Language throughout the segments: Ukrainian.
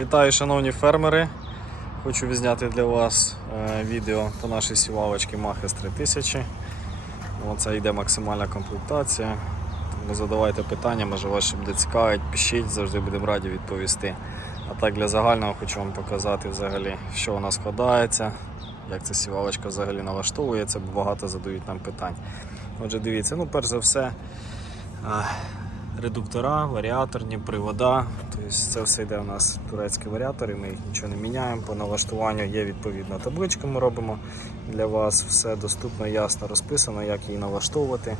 Вітаю, шановні фермери. Хочу відзняти для вас е, відео по нашій сівалочці Machis 3000. Оце йде максимальна комплектація. Тому задавайте питання, може вас ще буде цікавить, пишіть, завжди будемо раді відповісти. А так для загального хочу вам показати взагалі, що вона складається, як ця сівалочка взагалі налаштовується, бо багато задають нам питань. Отже, дивіться, ну перш за все. Редуктора, варіаторні, привода. Тобто це все йде у нас турецькі варіатори, ми їх нічого не міняємо. По налаштуванню є відповідна табличка, ми робимо для вас. Все доступно, ясно розписано, як її налаштовувати.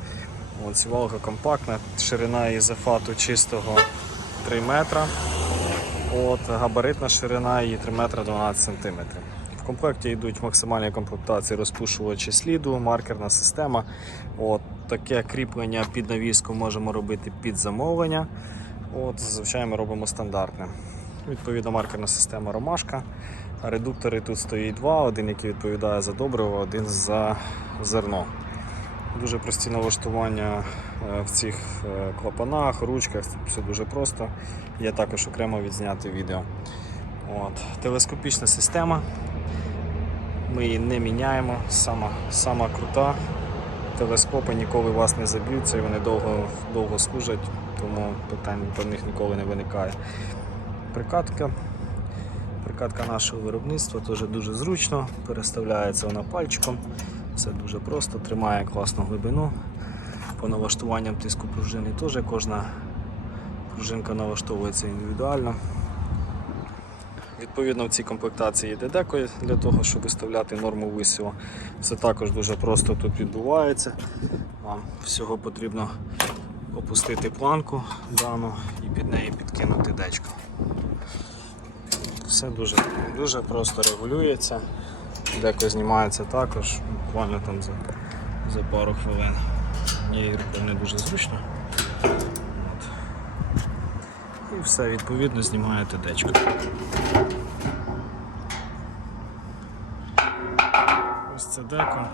Сівалка компактна, ширина її зафату чистого 3 метра. От, габаритна ширина її 3 метра 12 сантиметрів. В комплекті йдуть в максимальній комплектації розпушувачі сліду, маркерна система. От, таке кріплення під навіску можемо робити під замовлення. От, зазвичай ми робимо стандартне. Відповідно, маркерна система ромашка. Редуктори тут стоїть два: один, який відповідає за добриво, один за зерно. Дуже прості налаштування е, в цих е, клапанах, ручках, все дуже просто. Є також окремо відзняти відео. От. Телескопічна система. Ми її не міняємо, сама, сама крута. Телескопи ніколи вас не заб'ються і вони довго, довго служать, тому питань по них ніколи не виникає. Прикатка. Прикатка нашого виробництва теж дуже зручно, переставляється вона пальчиком. Все дуже просто, тримає класну глибину. По налаштуванням тиску пружини теж кожна пружинка налаштовується індивідуально. Відповідно, в цій комплектації є дедеко для того, щоб виставляти норму висіву. Все також дуже просто тут відбувається. Вам всього потрібно опустити планку дану і під неї підкинути дечко. Все дуже, дуже просто регулюється. Деко знімається також, буквально там за, за пару хвилин. Рукою не дуже зручно. І все, відповідно, знімаєте дечко. Ось це деко.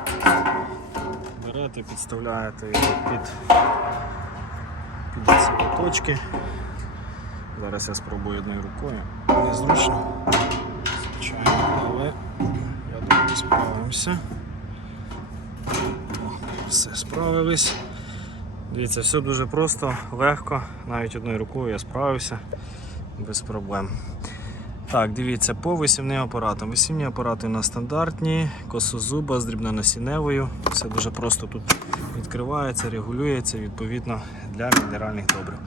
Берете, підставляєте його під, під ці точки. Зараз я спробую одною рукою. Незручно, звичайно, але я думаю, справимося. Все, справились. Дивіться, все дуже просто, легко, навіть одною рукою я справився без проблем. Так, дивіться, по висівним апаратам. Висівні апарати у нас стандартні, косозуба з дрібнонасінневою. Все дуже просто тут відкривається, регулюється відповідно для мінеральних добрив.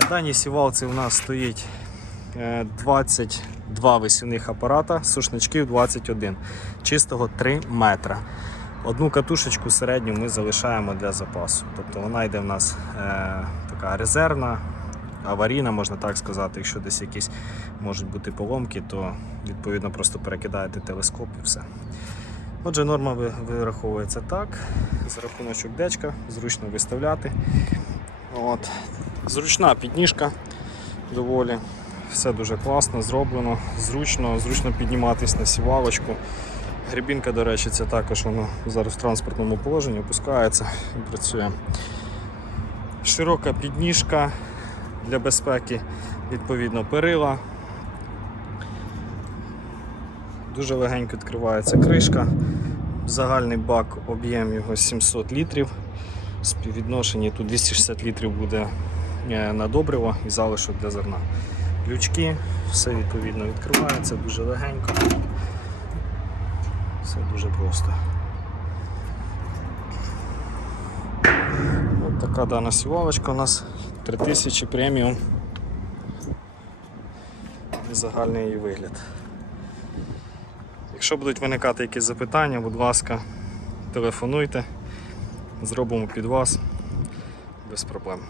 На даній сівалці у нас стоїть е, 22 висівних апарата, сушничків 21, чистого 3 метра. Одну катушечку середню ми залишаємо для запасу. Тобто вона йде в нас е, така резервна, аварійна, можна так сказати. Якщо десь якісь можуть бути поломки, то відповідно просто перекидаєте телескоп і все. Отже, норма вираховується так. За рахуночок дечка, зручно виставляти. От. Зручна підніжка доволі. Все дуже класно, зроблено, зручно, зручно підніматись на сівалочку. Грибінка, до речі, це також воно зараз в транспортному положенні опускається і працює. Широка підніжка для безпеки, відповідно, перила. Дуже легенько відкривається кришка. Загальний бак, об'єм його 700 літрів. В співвідношенні тут 260 літрів буде е, на добриво і залишок для зерна. Ключки, все відповідно відкривається дуже легенько. Все дуже просто. От така дана сівалочка у нас 3000 преміум. І загальний її вигляд. Якщо будуть виникати якісь запитання, будь ласка, телефонуйте, зробимо під вас без проблем.